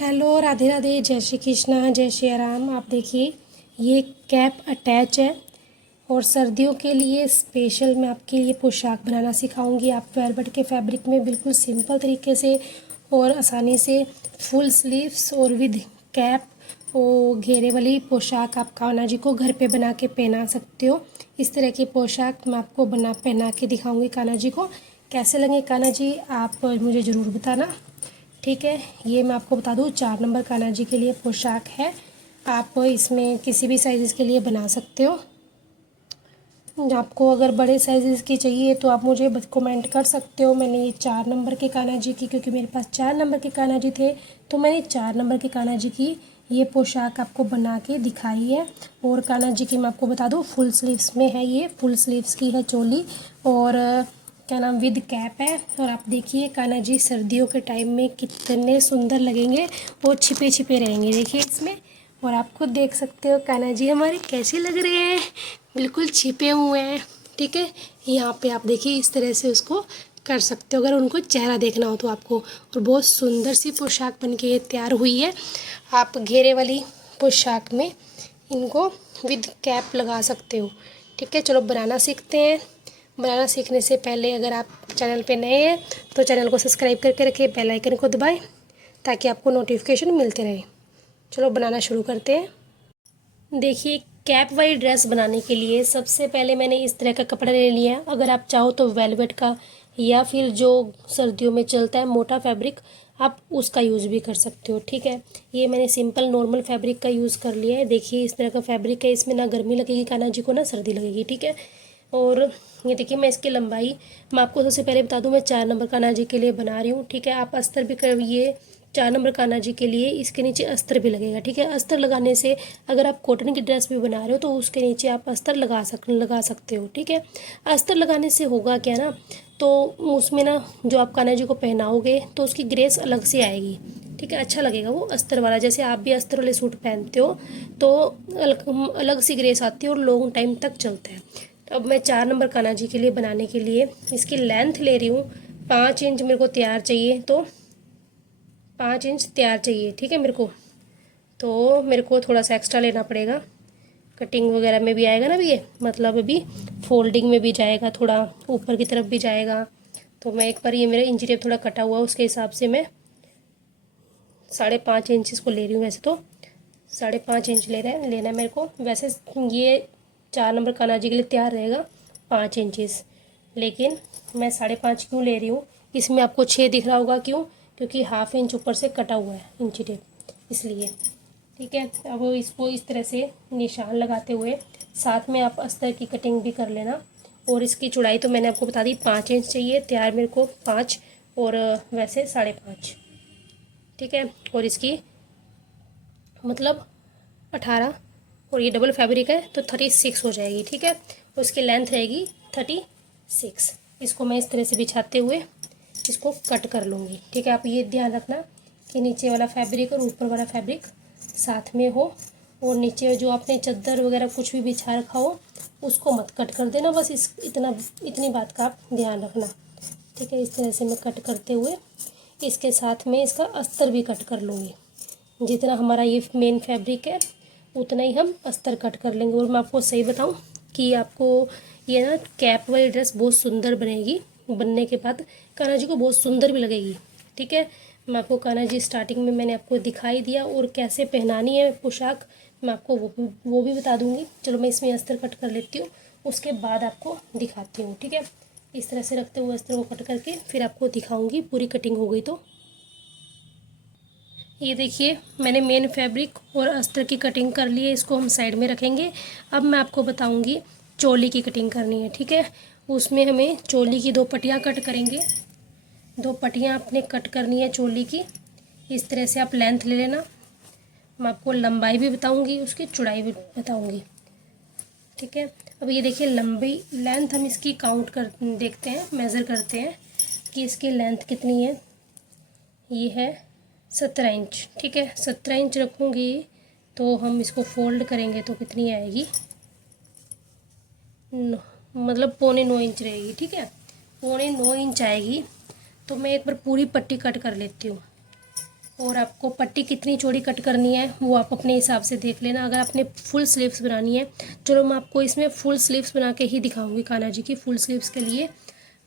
Hello, Radhe Radhe, जय श्री कृष्णा, जय श्री राम। आप देखिए, ये कैप अटैच है और सर्दियों के लिए स्पेशल मैं आपके लिए पोशाक बनाना सिखाऊंगी। आप वेलवेट के फैब्रिक में बिल्कुल सिंपल तरीके से और आसानी से फुल स्लीव्स और विद कैप और घेरे वाली पोशाक आप कान्हा जी को घर पे बना के पहना सकते हो। इस तरह की पोशाक मैं आपको पहना के दिखाऊंगी कान्हा जी को। कैसे लगे कान्हा जी, आप मुझे ज़रूर बताना। ठीक है, ये मैं आपको बता दूँ 4 नंबर कान्हा जी के लिए पोशाक है। आप इसमें किसी भी साइज़ के लिए बना सकते हो। आपको अगर बड़े साइज़ की चाहिए तो आप मुझे कमेंट कर सकते हो। मैंने ये 4 नंबर के कान्हा जी की, क्योंकि मेरे पास 4 नंबर के कान्हा जी थे, तो मैंने 4 नंबर के कान्हा जी की ये पोशाक आपको बना के दिखाई है। और कान्हा जी की मैं आपको बता दूँ फुल स्लीव्स में है, ये फुल स्लीव्स की है चोली और क्या नाम विद कैप है। और आप देखिए कान्हा जी सर्दियों के टाइम में कितने सुंदर लगेंगे और छिपे छिपे रहेंगे, देखिए इसमें। और आप खुद देख सकते हो कान्हा जी हमारे कैसे लग रहे हैं, बिल्कुल छिपे हुए हैं। ठीक है, यहाँ पे आप देखिए इस तरह से उसको कर सकते हो अगर उनको चेहरा देखना हो तो आपको। और बहुत सुंदर सी पोशाक बन के ये तैयार हुई है। आप घेरे वाली पोशाक में इनको विद कैप लगा सकते हो। ठीक है, चलो बनाना सीखते हैं। बनाना सीखने से पहले अगर आप चैनल पे नए हैं तो चैनल को सब्सक्राइब करके रखें, बेल आइकन को दबाएं ताकि आपको नोटिफिकेशन मिलते रहे। चलो बनाना शुरू करते हैं। देखिए, कैप वाली ड्रेस बनाने के लिए सबसे पहले मैंने इस तरह का कपड़ा ले लिया है। अगर आप चाहो तो वेलवेट का या फिर जो सर्दियों में चलता है मोटा फैब्रिक, आप उसका यूज़ भी कर सकते हो। ठीक है, ये मैंने सिंपल नॉर्मल फैब्रिक का यूज़ कर लिया है। देखिए इस तरह का फैब्रिक है, इसमें ना गर्मी लगेगी कान्हा जी को ना सर्दी लगेगी। ठीक है, और ये देखिए मैं इसकी लंबाई मैं आपको सबसे पहले बता दूं, मैं 4 नंबर कान्हा जी के लिए बना रही हूँ। ठीक है, आप अस्तर भी कर, ये 4 नंबर कान्हा जी के लिए इसके नीचे अस्तर भी लगेगा। ठीक है, अस्तर लगाने से अगर आप कॉटन की ड्रेस भी बना रहे हो तो उसके नीचे आप अस्तर लगा सकते हो। ठीक है, अस्तर लगाने से होगा क्या ना, तो उसमें ना जो आप कान्हा जी को पहनाओगे तो उसकी ग्रेस अलग से आएगी। ठीक है, अच्छा लगेगा वो अस्तर वाला। जैसे आप भी अस्तर वाले सूट पहनते हो तो अलग अलग सी ग्रेस आती है और लॉन्ग टाइम तक चलता है। अब मैं 4 नंबर कान्हा जी के लिए बनाने के लिए इसकी लेंथ ले रही हूँ 5 इंच। मेरे को तैयार चाहिए तो 5 इंच तैयार चाहिए। ठीक है, मेरे को थोड़ा सा एक्स्ट्रा लेना पड़ेगा। कटिंग वगैरह में भी आएगा ना ये, मतलब अभी फोल्डिंग में भी जाएगा, थोड़ा ऊपर की तरफ भी जाएगा। तो मैं एक बार ये मेरा इंची टेप थोड़ा कटा हुआ उसके हिसाब से मैं 5.5 इंच इसको ले रही हूँ। वैसे तो 5.5 इंच लेना है मेरे को। वैसे ये 4 नंबर कान्हा जी के लिए तैयार रहेगा 5 इंचेस, लेकिन मैं 5.5 क्यों ले रही हूँ, इसमें आपको 6 दिख रहा होगा, क्यों? क्योंकि हाफ इंच ऊपर से कटा हुआ है इंची टेप, इसलिए। ठीक है, अब इसको इस तरह से निशान लगाते हुए साथ में आप अस्तर की कटिंग भी कर लेना। और इसकी चौड़ाई तो मैंने आपको बता दी 5 इंच चाहिए, तैयार मेरे को 5 और वैसे 5.5। ठीक है, और इसकी मतलब 18, और ये डबल फैब्रिक है तो 36 हो जाएगी। ठीक है, उसकी लेंथ रहेगी 36। इसको मैं इस तरह से बिछाते हुए इसको कट कर लूँगी। ठीक है, आप ये ध्यान रखना कि नीचे वाला फैब्रिक और ऊपर वाला फैब्रिक साथ में हो, और नीचे जो आपने चादर वगैरह कुछ भी बिछा रखा हो उसको मत कट कर देना। बस इतनी बात का आप ध्यान रखना। ठीक है, इस तरह से मैं कट करते हुए इसके साथ में इसका अस्तर भी कट कर लूँगी। जितना हमारा ये मेन फैब्रिक है उतना ही हम अस्तर कट कर लेंगे। और मैं आपको सही बताऊं कि आपको ये ना कैप वाली ड्रेस बहुत सुंदर बनेगी। बनने के बाद कान्हा जी को बहुत सुंदर भी लगेगी। ठीक है, मैं आपको कान्हा जी स्टार्टिंग में मैंने आपको दिखाई दिया, और कैसे पहनानी है पोशाक मैं आपको वो भी बता दूंगी। चलो मैं इसमें अस्तर कट कर लेती हूँ, उसके बाद आपको दिखाती हूँ। ठीक है, इस तरह से रखते हुए अस्तर को कट करके फिर आपको दिखाऊँगी पूरी कटिंग हो गई तो। ये देखिए मैंने मेन फैब्रिक और अस्तर की कटिंग कर ली है, इसको हम साइड में रखेंगे। अब मैं आपको बताऊंगी चोली की कटिंग करनी है। ठीक है, उसमें हमें चोली की 2 पट्टियाँ कट करेंगे। 2 पट्टियाँ आपने कट करनी है चोली की। इस तरह से आप लेंथ ले लेना। मैं आपको लंबाई भी बताऊंगी, उसकी चौड़ाई भी बताऊंगी। ठीक है, अब ये देखिए लंबी लेंथ हम इसकी काउंट कर देखते हैं, मेज़र करते हैं कि इसकी लेंथ कितनी है। ये है 17 इंच। ठीक है, 17 इंच रखूँगी तो हम इसको फोल्ड करेंगे तो कितनी आएगी, मतलब 9.25 इंच रहेगी। ठीक है, 9.25 इंच आएगी। तो मैं एक बार पूरी पट्टी कट कर लेती हूँ और आपको पट्टी कितनी चौड़ी कट करनी है वो आप अपने हिसाब से देख लेना। अगर आपने फुल स्लीव्स बनानी है, चलो मैं आपको इसमें फुल स्लीव्स बना के ही दिखाऊंगी कान्हा जी की। फुल स्लीव्स के लिए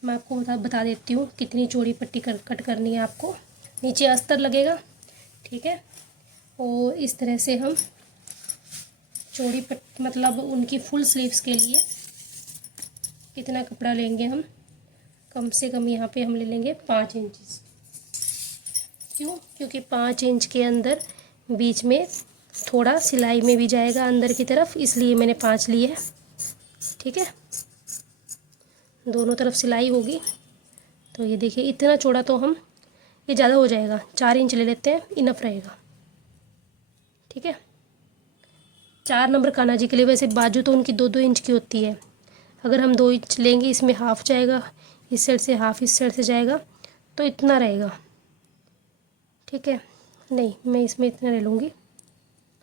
मैं आपको बता देती हूँ कितनी चौड़ी पट्टी कट करनी है आपको। नीचे अस्तर लगेगा, ठीक है। और इस तरह से हम चौड़ी मतलब उनकी फुल स्लीव्स के लिए कितना कपड़ा लेंगे हम, कम से कम यहाँ पे हम ले लेंगे 5 इंच। क्यों? क्योंकि 5 इंच के अंदर बीच में थोड़ा सिलाई में भी जाएगा अंदर की तरफ, इसलिए मैंने 5 लिए है, ठीक है। दोनों तरफ सिलाई होगी। तो ये देखिए इतना चौड़ा तो हम, ये ज़्यादा हो जाएगा, 4 इंच ले लेते हैं, इनफ रहेगा, ठीक है। 4 नंबर कान्हा जी के लिए। वैसे बाजू तो उनकी 2-2 इंच की होती है। अगर हम 2 इंच लेंगे, इसमें हाफ जाएगा, इस साइड से हाफ इस साइड से जाएगा, तो इतना रहेगा, ठीक है। नहीं, मैं इसमें इतना ले लूँगी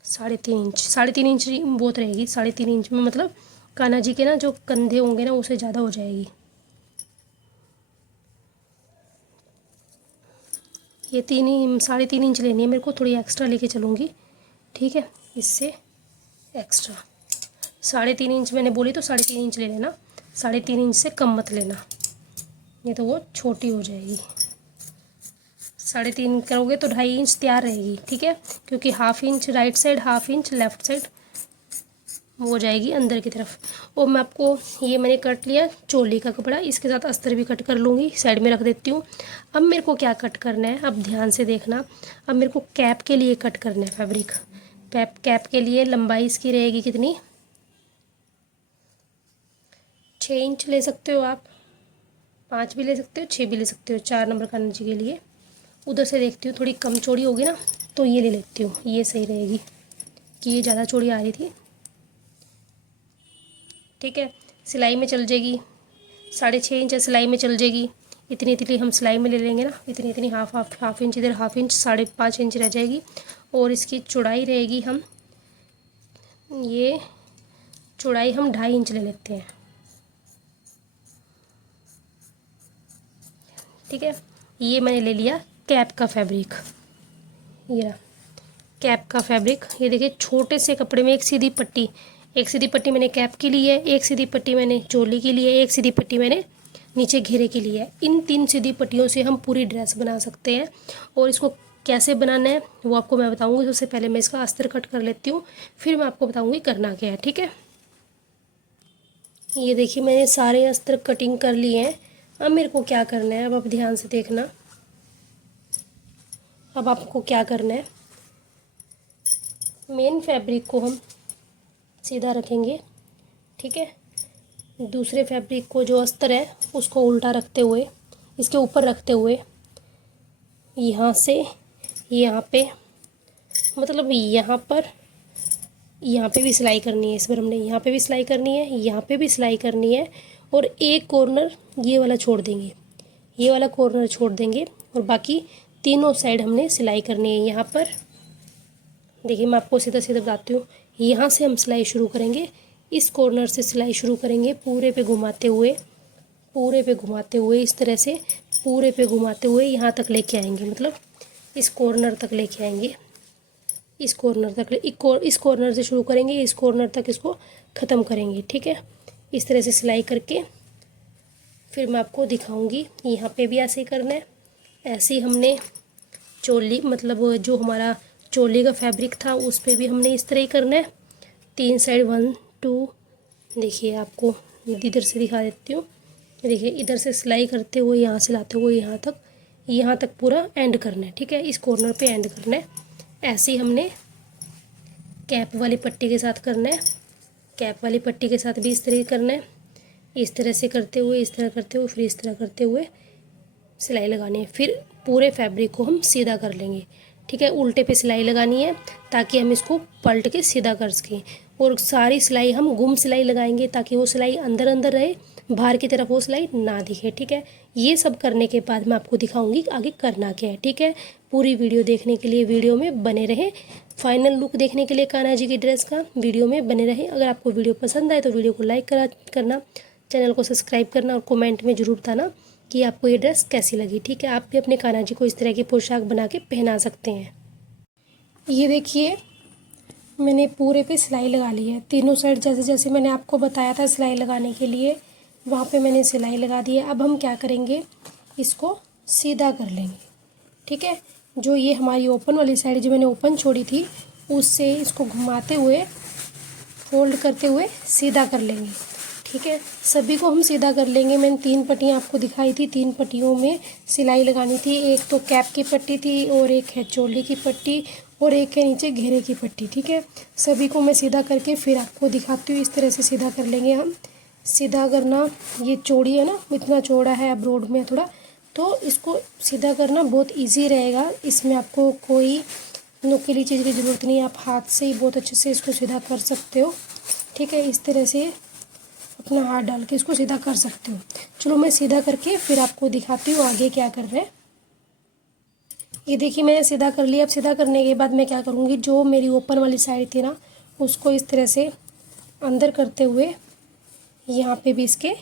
3.5 इंच। 3.5 इंच बहुत रहेगी। 3.5 इंच में मतलब कान्हा जी के ना जो कंधे होंगे ना उससे ज़्यादा हो जाएगी। ये 3.5 इंच लेनी है मेरे को, थोड़ी एक्स्ट्रा लेके चलूँगी, ठीक है। इससे एक्स्ट्रा 3.5 इंच मैंने बोली, तो 3.5 इंच ले लेना। 3.5 इंच से कम मत लेना, नहीं तो वो छोटी हो जाएगी। 3.5 करोगे तो 2.5 इंच तैयार रहेगी, ठीक है। क्योंकि half inch right side, half inch left side हो जाएगी अंदर की तरफ। और मैं आपको ये मैंने कट लिया चोली का कपड़ा, इसके साथ अस्तर भी कट कर लूँगी, साइड में रख देती हूँ। अब मेरे को क्या कट करना है, अब ध्यान से देखना। अब मेरे को कैप के लिए कट करना है फैब्रिक। कैप के लिए लंबाई इसकी रहेगी कितनी, 6 इंच ले सकते हो आप, 5 भी ले सकते हो, 6 भी ले सकते हो। 4 नंबर कान्हा जी के लिए उधर से देखती हूँ थोड़ी कम चौड़ी होगी ना, तो ये ले लेती हूँ, ये सही रहेगी, कि ये ज़्यादा चौड़ी आ रही थी, ठीक है। सिलाई में चल जाएगी, 6.5 इंच सिलाई में चल जाएगी। इतनी हम सिलाई में ले लेंगे ना, इतनी हाफ इंच इधर, हाफ इंच, 5.5 इंच रह जाएगी। और इसकी चौड़ाई रहेगी, हम ये चौड़ाई हम 2.5 इंच ले लेते हैं, ठीक है। ये मैंने ले लिया कैप का फैब्रिक, ये रहा कैप का फैब्रिक। ये देखिए छोटे से कपड़े में एक सीधी पट्टी मैंने कैप की ली है, एक सीधी पट्टी मैंने चोली की ली है, एक सीधी पट्टी मैंने नीचे घेरे के लिए है। इन 3 सीधी पट्टियों से हम पूरी ड्रेस बना सकते हैं। और इसको कैसे बनाना है वो आपको मैं बताऊंगी। सबसे पहले मैं इसका अस्तर कट कर लेती हूँ, फिर मैं आपको बताऊंगी करना क्या है, ठीक है। ये देखिए मैंने सारे अस्तर कटिंग कर लिए हैं। अब मेरे को क्या करना है, अब आप ध्यान से देखना। अब आपको क्या करना है, मेन फैब्रिक को हम सीधा रखेंगे, ठीक है। दूसरे फैब्रिक को जो अस्तर है उसको उल्टा रखते हुए, इसके ऊपर रखते हुए, यहाँ से यहाँ पे, मतलब यहाँ पे भी सिलाई करनी है। इस बार हमने यहाँ पे भी सिलाई करनी है, यहाँ पे भी सिलाई करनी है। और एक कॉर्नर ये वाला छोड़ देंगे, ये वाला कॉर्नर छोड़ देंगे, और बाकी तीनों साइड हमने सिलाई करनी है। यहाँ पर देखिए मैं आपको सीधा सीधा बताती हूँ। यहाँ से हम सिलाई शुरू करेंगे, इस कॉर्नर से सिलाई शुरू करेंगे, पूरे पे घुमाते हुए इस तरह से पूरे पे घुमाते हुए यहाँ तक लेके आएंगे, मतलब इस कॉर्नर तक लेके आएंगे। इस कॉर्नर से शुरू करेंगे, इस कॉर्नर तक इसको ख़त्म करेंगे, ठीक है। इस तरह से सिलाई करके फिर मैं आपको दिखाऊंगी। यहाँ पे भी ऐसे ही करना है। ऐसे ही हमने चोली, मतलब जो हमारा चोली का फैब्रिक था उस पे भी हमने इस तरह ही करना है। 3 साइड 1 2, देखिए आपको इधर से दिखा देती हूँ। देखिए इधर से सिलाई करते हुए यहाँ से लाते हुए यहाँ तक पूरा एंड करना है, ठीक है। इस कॉर्नर पे एंड करना है। ऐसे ही हमने कैप वाली पट्टी के साथ करना है। कैप वाली पट्टी के साथ भी इस तरह करना है। इस तरह से करते हुए, इस तरह करते हुए, फिर इस तरह करते हुए सिलाई लगानी है। फिर पूरे फैब्रिक को हम सीधा कर लेंगे, ठीक है। उल्टे पे सिलाई लगानी है ताकि हम इसको पलट के सीधा कर सकें। और सारी सिलाई हम गुम सिलाई लगाएंगे ताकि वो सिलाई अंदर अंदर रहे, बाहर की तरफ वो सिलाई ना दिखे, ठीक है। ये सब करने के बाद मैं आपको दिखाऊंगी आगे करना क्या है, ठीक है। पूरी वीडियो देखने के लिए वीडियो में बने रहें। फाइनल लुक देखने के लिए कान्हा जी की ड्रेस का वीडियो में बने रहें। अगर आपको वीडियो पसंद आए तो वीडियो को लाइक करना, चैनल को सब्सक्राइब करना और कमेंट में ज़रूर बताना कि आपको ये ड्रेस कैसी लगी। ठीक है, आप भी अपने कान्हा जी को इस तरह की पोशाक बना के पहना सकते हैं। ये देखिए मैंने पूरे पे सिलाई लगा ली है, तीनों साइड जैसे जैसे मैंने आपको बताया था सिलाई लगाने के लिए वहाँ पे मैंने सिलाई लगा दी है। अब हम क्या करेंगे, इसको सीधा कर लेंगे। ठीक है, जो ये हमारी ओपन वाली साइड जो मैंने ओपन छोड़ी थी उससे इसको घुमाते हुए फोल्ड करते हुए सीधा कर लेंगे। ठीक है, सभी को हम सीधा कर लेंगे। मैंने 3 पट्टियाँ आपको दिखाई थी, 3 पट्टियों में सिलाई लगानी थी। एक तो कैप की पट्टी थी और एक है चोली की पट्टी और एक है नीचे घेरे की पट्टी। ठीक है, सभी को मैं सीधा करके फिर आपको दिखाती हूँ। इस तरह से सीधा कर लेंगे हम। सीधा करना, ये चौड़ी है ना, इतना चौड़ा है अब रोड में थोड़ा, तो इसको सीधा करना बहुत ईजी रहेगा। इसमें आपको कोई नुकीली चीज़ की ज़रूरत नहीं है, आप हाथ से ही बहुत अच्छे से इसको सीधा कर सकते हो। ठीक है, इस तरह से अपना हाथ डाल के इसको सीधा कर सकते हो। चलो मैं सीधा करके फिर आपको दिखाती हूँ आगे क्या कर रहे हैं। ये देखिए मैंने सीधा कर लिया। अब सीधा करने के बाद मैं क्या करूँगी, जो मेरी ओपन वाली साइड थी ना उसको इस तरह से अंदर करते हुए यहाँ पे भी इसके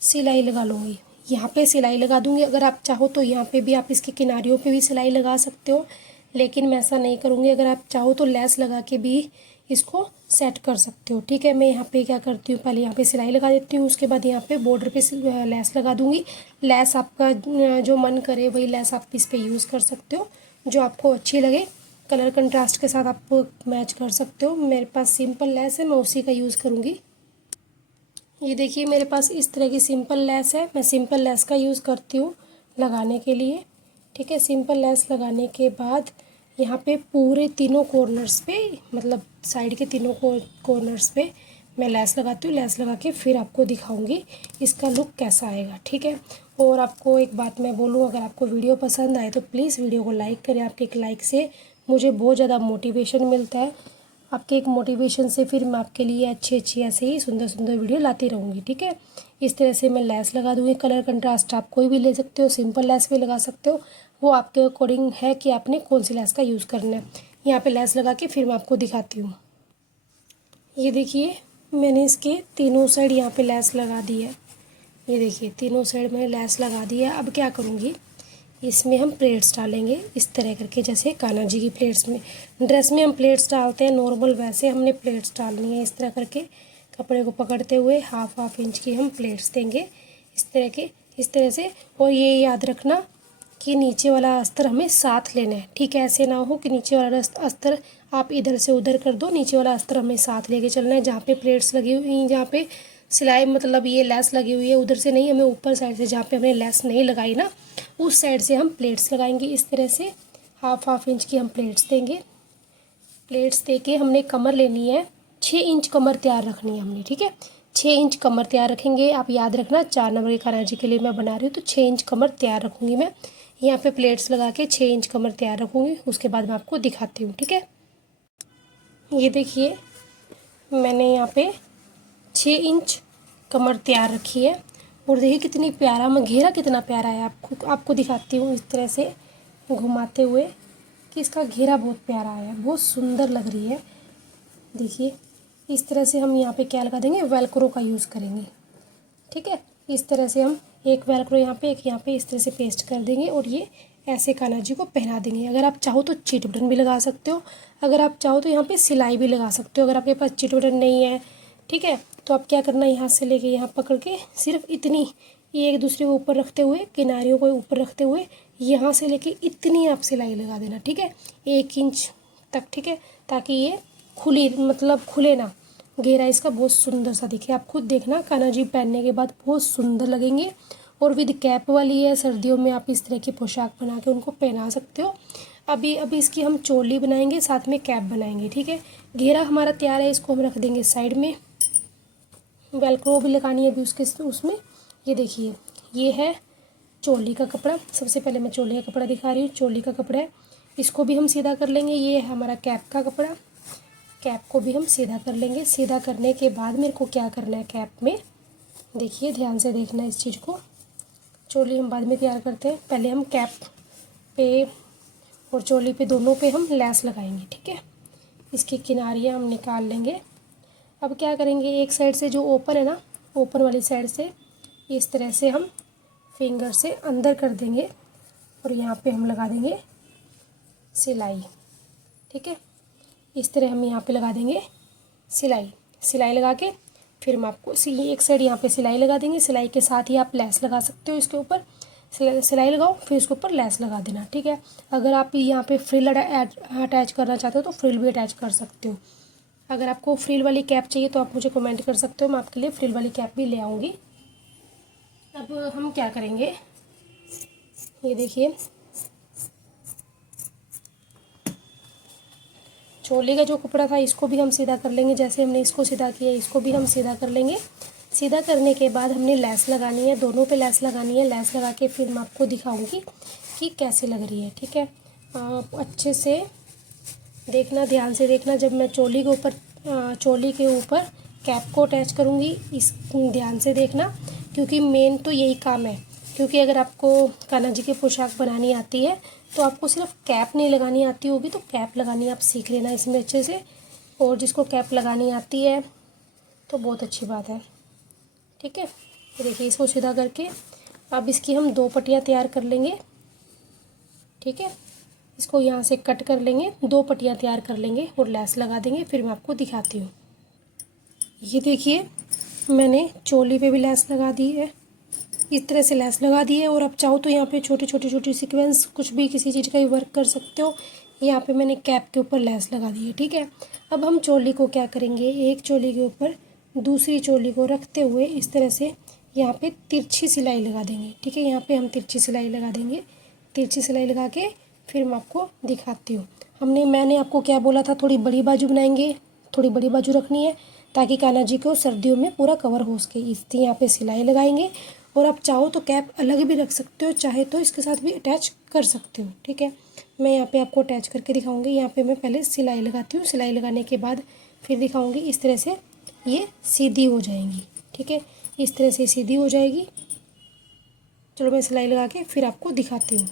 सिलाई लगा लूँगी। यहाँ पे सिलाई लगा दूँगी। अगर आप चाहो तो यहाँ पे भी आप इसके किनारियों पे भी सिलाई लगा सकते हो, लेकिन मैं ऐसा नहीं करूँगी। अगर आप चाहो तो लेस लगा के भी इसको सेट कर सकते हो। ठीक है, मैं यहाँ पे क्या करती हूँ, पहले यहाँ पे सिलाई लगा देती हूँ, उसके बाद यहाँ पे बॉर्डर पे लेस लगा दूँगी। लेस आपका जो मन करे वही लेस आप इस पर यूज़ कर सकते हो, जो आपको अच्छी लगे। कलर कंट्रास्ट के साथ आप मैच कर सकते हो। मेरे पास सिंपल लेस है, मैं उसी का यूज़ करूँगी। ये देखिए मेरे पास इस तरह की सिंपल लेस है, मैं सिंपल लेस का यूज़ करती हूँ लगाने के लिए। ठीक है, सिंपल लेस लगाने के बाद यहाँ पे पूरे तीनों कॉर्नर्स पे, मतलब साइड के तीनों कॉर्नर्स पे मैं लेस लगाती हूँ। लेस लगा के फिर आपको दिखाऊंगी इसका लुक कैसा आएगा। ठीक है, और आपको एक बात मैं बोलूँ, अगर आपको वीडियो पसंद आए तो प्लीज़ वीडियो को लाइक करें। आपके एक लाइक से मुझे बहुत ज़्यादा मोटिवेशन मिलता है। आपके एक मोटिवेशन से फिर मैं आपके लिए अच्छी अच्छी ऐसे ही सुंदर सुंदर वीडियो लाती रहूँगी। ठीक है, इस तरह से मैं लेस लगा दूँगी। कलर कंट्रास्ट आप कोई भी ले सकते हो, सिंपल लेस भी लगा सकते हो, वो आपके अकॉर्डिंग है कि आपने कौन सी लेस का यूज़ करना है। यहाँ पे लेस लगा के फिर मैं आपको दिखाती हूँ। ये देखिए मैंने इसके तीनों साइड यहाँ पे लेस लगा दी है। ये देखिए तीनों साइड मैंने लेस लगा दी है। अब क्या करूँगी, इसमें हम प्लेट्स डालेंगे इस तरह करके, जैसे कान्हा जी की प्लेट्स में ड्रेस में हम प्लेट्स डालते हैं नॉर्मल, वैसे हमने प्लेट्स डालनी है। इस तरह करके कपड़े को पकड़ते हुए हाफ इंच की हम प्लेट्स देंगे इस तरह से। और ये याद रखना कि नीचे वाला अस्तर हमें साथ लेना है। ठीक है, ऐसे ना हो कि नीचे वाला अस्तर आप इधर से उधर कर दो, नीचे वाला अस्तर हमें साथ लेके चलना है। जहाँ पे प्लेट्स लगी हुई, जहाँ पे सिलाई मतलब ये लेस लगी हुई है उधर से नहीं, हमें ऊपर साइड से, जहाँ पे हमने लेस नहीं लगाई ना उस साइड से हम प्लेट्स लगाएंगे। इस तरह से हाफ इंच की हम प्लेट्स देंगे। प्लेट्स दे के हमने कमर लेनी है 6 इंच कमर तैयार रखनी है हमने। ठीक है, 6 इंच कमर तैयार रखेंगे। आप याद रखना 4 नंबर के कान्हा जी के लिए मैं बना रही हूँ तो 6 इंच कमर तैयार रखूँगी मैं। यहाँ पे प्लेट्स लगा के 6 इंच कमर तैयार रखूँगी, उसके बाद मैं आपको दिखाती हूँ। ठीक है, ये देखिए मैंने यहाँ पे 6 इंच कमर तैयार रखी है। और देखिए कितनी प्यारा, मैं घेरा कितना प्यारा है आपको दिखाती हूँ इस तरह से घुमाते हुए कि इसका घेरा बहुत प्यारा है, बहुत सुंदर लग रही है। देखिए इस तरह से हम यहाँ पे क्या लगा देंगे, वेलक्रो का यूज़ करेंगे। ठीक है, इस तरह से हम एक वेलक्रो यहाँ पे एक यहाँ पे इस तरह से पेस्ट कर देंगे और ये ऐसे कान्हा जी को पहना देंगे। अगर आप चाहो तो चीट बटन भी लगा सकते हो, अगर आप चाहो तो यहाँ पे सिलाई भी लगा सकते हो। अगर आपके पास चीट बटन नहीं है, ठीक है, तो आप क्या करना, यहाँ से लेके यहाँ पकड़ के सिर्फ इतनी, ये एक दूसरे को ऊपर रखते हुए, किनारियों को ऊपर रखते हुए यहाँ से लेके इतनी आप सिलाई लगा देना। ठीक है, 1 इंच तक। ठीक है, ताकि ये खुले ना, घेरा इसका बहुत सुंदर सा दिखे। आप खुद देखना कान्हा जी पहनने के बाद बहुत सुंदर लगेंगे। और विद कैप वाली है, सर्दियों में आप इस तरह की पोशाक बना के उनको पहना सकते हो। अभी इसकी हम चोली बनाएंगे, साथ में कैप बनाएंगे। ठीक है, घेरा हमारा तैयार है, इसको हम रख देंगे साइड में। वेलक्रो भी लगानी है अभी उसमें। ये देखिए ये है चोली का कपड़ा। सबसे पहले मैं चोली का कपड़ा दिखा रही हूँ। चोली का कपड़ा है, इसको भी हम सीधा कर लेंगे। ये है हमारा कैप का कपड़ा, कैप को भी हम सीधा कर लेंगे। सीधा करने के बाद मेरे को क्या करना है कैप में, देखिए ध्यान से देखना इस चीज़ को। चोली हम बाद में तैयार करते हैं, पहले हम कैप पे और चोली पे दोनों पे हम लेस लगाएंगे। ठीक है, इसकी किनारियाँ हम निकाल लेंगे। अब क्या करेंगे, एक साइड से जो ओपन है ना, ओपन वाली साइड से इस तरह से हम फिंगर से अंदर कर देंगे और यहाँ पे हम लगा देंगे सिलाई। ठीक है, इस तरह हम यहाँ पे लगा देंगे सिलाई लगा के फिर हम आपको एक साइड यहाँ पे सिलाई लगा देंगे। सिलाई के साथ ही आप लेस लगा सकते हो, इसके ऊपर सिलाई लगाओ फिर इसके ऊपर लेस लगा देना। ठीक है, अगर आप यहाँ पे फ्रिल अटैच करना चाहते हो तो फ्रिल भी अटैच कर सकते हो। अगर आपको फ्रिल वाली कैप चाहिए तो आप मुझे कमेंट कर सकते हो, मैं आपके लिए फ्रिल वाली कैप भी ले आऊँगी। अब हम क्या करेंगे, ये देखिए चोली का जो कपड़ा था इसको भी हम सीधा कर लेंगे। जैसे हमने इसको सीधा किया इसको भी हम सीधा कर लेंगे। सीधा करने के बाद हमने लेस लगानी है, दोनों पे लेस लगानी है। लेस लगा के फिर मैं आपको दिखाऊंगी कि कैसे लग रही है। ठीक है, अच्छे से देखना, ध्यान से देखना। जब मैं चोली के ऊपर कैप को अटैच करूँगी, इस ध्यान से देखना, क्योंकि मेन तो यही काम है। क्योंकि अगर आपको कान्हा जी की पोशाक बनानी आती है तो आपको सिर्फ कैप नहीं लगानी आती होगी, तो कैप लगानी आप सीख लेना इसमें अच्छे से। और जिसको कैप लगानी आती है तो बहुत अच्छी बात है। ठीक है, ये देखिए इसको सीधा करके अब इसकी हम 2 पट्टियाँ तैयार कर लेंगे। ठीक है, इसको यहाँ से कट कर लेंगे, 2 पट्टियाँ तैयार कर लेंगे और लेस लगा देंगे। फिर मैं आपको दिखाती हूँ। ये देखिए मैंने चोली पे भी लेस लगा दी है, इस तरह से लेस लगा दी है। और आप चाहो तो यहाँ पे छोटी सीक्वेंस कुछ भी किसी चीज़ का ही वर्क कर सकते हो। यहाँ पे मैंने कैप के ऊपर लेस लगा दी है। ठीक है, अब हम चोली को क्या करेंगे, एक चोली के ऊपर दूसरी चोली को रखते हुए इस तरह से यहाँ पे तिरछी सिलाई लगा देंगे। ठीक है, यहाँ पे हम तिरछी सिलाई लगा देंगे। तिरछी सिलाई लगा के फिर मैं आपको दिखाती हूँ। मैंने आपको क्या बोला था, थोड़ी बड़ी बाजू बनाएंगे, थोड़ी बड़ी बाजू रखनी है ताकि कान्हा जी को सर्दियों में पूरा कवर हो सके। इसलिए यहाँ पे सिलाई लगाएंगे। और आप चाहो तो कैप अलग भी रख सकते हो, चाहे तो इसके साथ भी अटैच कर सकते हो। ठीक है, मैं यहाँ पे आपको अटैच करके दिखाऊंगी। यहाँ पे मैं पहले सिलाई लगाती हूँ, सिलाई लगाने के बाद फिर दिखाऊंगी। इस तरह से ये सीधी हो जाएंगी। ठीक है, इस तरह से सीधी हो जाएगी। चलो मैं सिलाई लगा के फिर आपको दिखाती हूँ।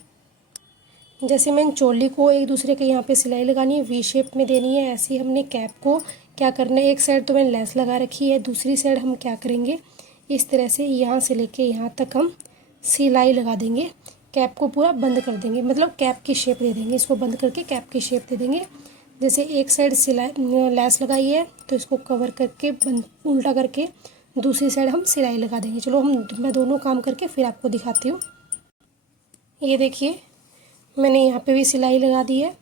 जैसे मैंने चोली को एक दूसरे के यहाँ पे सिलाई लगानी है, वी शेप में देनी है, ऐसे ही हमने कैप को क्या करना है, एक साइड तो मैंने लेस लगा रखी है, दूसरी साइड हम क्या करेंगे, इस तरह से यहाँ से लेके यहाँ तक हम सिलाई लगा देंगे। कैप को पूरा बंद कर देंगे, मतलब कैप की शेप दे देंगे, इसको बंद करके कैप की शेप दे देंगे। जैसे एक साइड सिलाई लेस लगाई है तो इसको कवर करके उल्टा करके दूसरी साइड हम सिलाई लगा देंगे। चलो मैं दोनों काम करके फिर आपको दिखाती हूँ। ये देखिए मैंने यहाँ पे भी सिलाई लगा दी है।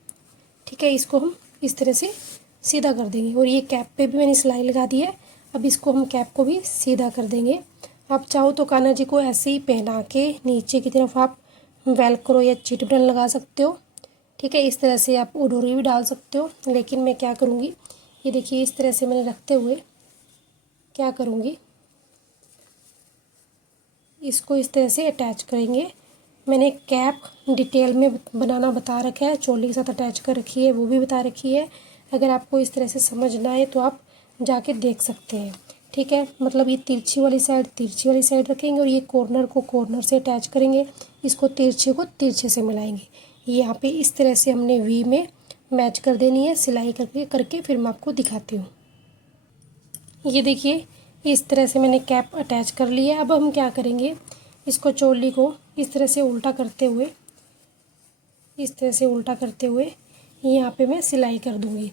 ठीक है, इसको हम इस तरह से सीधा कर देंगे। और ये कैप पे भी मैंने सिलाई लगा दी है। अब इसको हम कैप को भी सीधा कर देंगे। आप चाहो तो कान्हा जी को ऐसे ही पहना के नीचे की तरफ आप वेलक्रो या चिट बटन लगा सकते हो। ठीक है, इस तरह से आप डोरी भी डाल सकते हो। लेकिन मैं क्या करूँगी, ये देखिए इस तरह से मैंने रखते हुए क्या करूँगी, इसको इस तरह से अटैच करेंगे। मैंने कैप डिटेल में बनाना बता रखा है, चोली के साथ अटैच कर रखी है, वो भी बता रखी है। अगर आपको इस तरह से समझना है तो आप जाके देख सकते हैं। ठीक है, मतलब ये तिरछी वाली साइड रखेंगे और ये कॉर्नर को कॉर्नर से अटैच करेंगे, इसको तिरछे को तिरछे से मिलाएंगे। ये यहाँ पे इस तरह से हमने वी में मैच कर देनी है, सिलाई करके फिर मैं आपको दिखाती हूँ। ये देखिए इस तरह से मैंने कैप अटैच कर ली है। अब हम क्या करेंगे, इसको चोली को इस तरह से उल्टा करते हुए यहाँ पे मैं सिलाई कर दूँगी।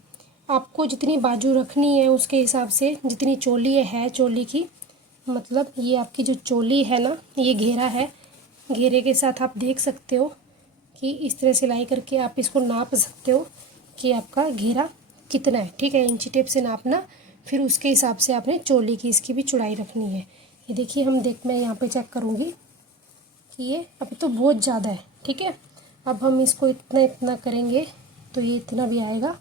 आपको जितनी बाजू रखनी है उसके हिसाब से, जितनी चोली है चोली की, मतलब ये आपकी जो चोली है ना, ये घेरा है, घेरे के साथ आप देख सकते हो कि इस तरह सिलाई करके आप इसको नाप सकते हो कि आपका घेरा कितना है। ठीक है, इंची टेप से नापना, फिर उसके हिसाब से आपने चोली की इसकी भी चौड़ाई रखनी है। ये देखिए मैं यहाँ पे चेक करूँगी कि ये अभी तो बहुत ज़्यादा है। ठीक है, अब हम इसको इतना करेंगे तो ये इतना भी आएगा,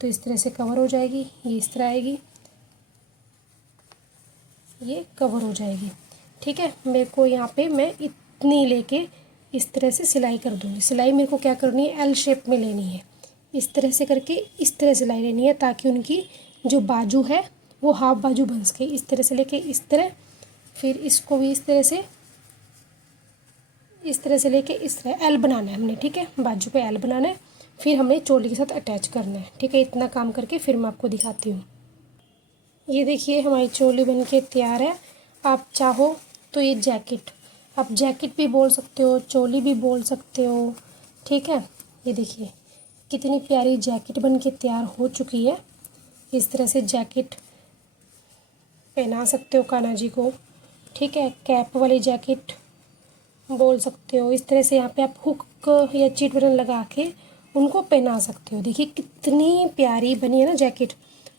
तो इस तरह से कवर हो जाएगी। ये इस तरह आएगी, ये कवर हो जाएगी। ठीक है, मेरे को यहाँ पे मैं इतनी लेके इस तरह से सिलाई कर दूँगी। सिलाई मेरे को क्या करनी है, एल शेप में लेनी है। इस तरह से करके इस तरह सिलाई लेनी है ताकि उनकी जो बाजू है वो हाफ बाजू बन सके। इस तरह से लेके इस तरह, फिर इसको भी इस तरह से लेके इस तरह एल बनाना है हमने। ठीक है, बाजू पे एल बनाना है, फिर हमें चोली के साथ अटैच करना है। ठीक है, इतना काम करके फिर मैं आपको दिखाती हूँ। ये देखिए हमारी चोली बन के तैयार है। आप चाहो तो ये जैकेट, आप जैकेट भी बोल सकते हो, चोली भी बोल सकते हो, ठीक है। ये देखिए कितनी प्यारी जैकेट बन के तैयार हो चुकी है। इस तरह से जैकेट पहना सकते हो कान्हा जी को, ठीक है। कैप वाली जैकेट बोल सकते हो। इस तरह से यहाँ पे आप हुक या चीट बटन लगा के उनको पहना सकते हो। देखिए कितनी प्यारी बनी है ना जैकेट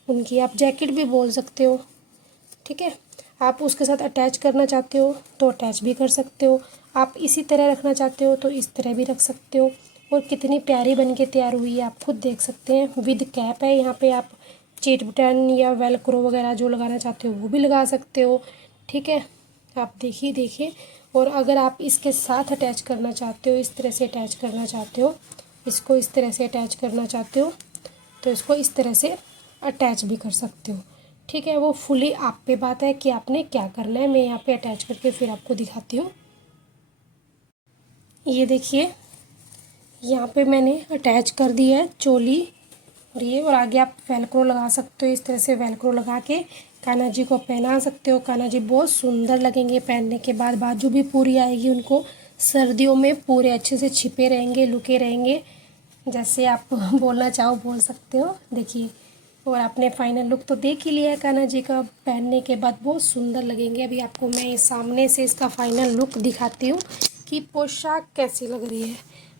उनकी। आप जैकेट भी बोल सकते हो, ठीक है। आप उसके साथ अटैच करना चाहते हो तो अटैच भी कर सकते हो। आप इसी तरह रखना चाहते हो तो इस तरह भी रख सकते हो। और कितनी प्यारी बन के तैयार हुई है, आप खुद देख सकते हैं। विद कैप है यहाँ पे। आप चीट बटन या वेलक्रो वगैरह जो लगाना चाहते हो वो भी लगा सकते हो, ठीक है। आप देखिए। और अगर आप इसके साथ अटैच करना चाहते हो, इस तरह से अटैच करना चाहते हो, इसको इस तरह से अटैच करना चाहते हो तो इसको इस तरह से अटैच भी कर सकते हो, ठीक है। वो फुली आप पे बात है कि आपने क्या करना है। मैं यहाँ पे अटैच करके फिर आपको दिखाती हूँ। ये देखिए यहाँ पे मैंने अटैच कर दिया है चोली और ये, और आगे आप वेलक्रो लगा सकते हो। इस तरह से वेलक्रो लगा के कान्हा जी को पहना सकते हो। कान्हा जी बहुत सुंदर लगेंगे पहनने के बाद। बाजू भी पूरी आएगी उनको। सर्दियों में पूरे अच्छे से छिपे रहेंगे, लुके रहेंगे, जैसे आप बोलना चाहो बोल सकते हो। देखिए, और आपने फाइनल लुक तो देख ही लिया है कान्हा जी का। पहनने के बाद बहुत सुंदर लगेंगे। अभी आपको मैं सामने से इसका फाइनल लुक दिखाती हूँ कि पोशाक कैसी लग रही है।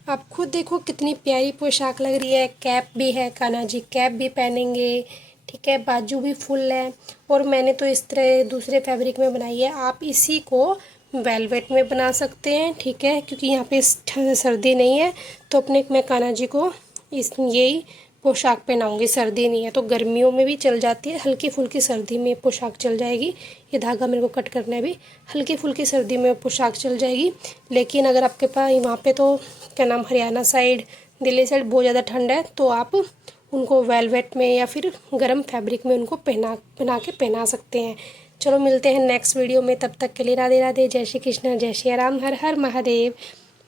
आप खुद देखो कितनी प्यारी पोशाक लग रही है। कैप भी है, कान्हा जी कैप भी पहनेंगे, ठीक है। बाजू भी फुल है। और मैंने तो इस तरह दूसरे फैब्रिक में बनाई है। आप इसी को वेलवेट में बना सकते हैं, ठीक है, क्योंकि यहाँ पे सर्दी नहीं है तो अपने मैं कान्हा जी को यही पोशाक पहनाऊंगी। सर्दी नहीं है तो गर्मियों में भी चल जाती है, हल्की फुल्की सर्दी में पोशाक चल जाएगी। ये धागा मेरे को कट करना है भी, हल्की फुल्की सर्दी में पोशाक चल जाएगी। लेकिन अगर आपके पास वहाँ पे तो क्या नाम हरियाणा साइड, दिल्ली साइड बहुत ज़्यादा ठंड है तो आप उनको वेलवेट में या फिर गर्म फैब्रिक में उनको बना के पहना सकते हैं। चलो मिलते हैं नेक्स्ट वीडियो में, तब तक के लिए राधे राधे, जय श्री कृष्ण, जय श्री राम, हर हर महादेव।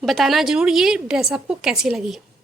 बताना ज़रूर ये ड्रेस आपको कैसी लगी।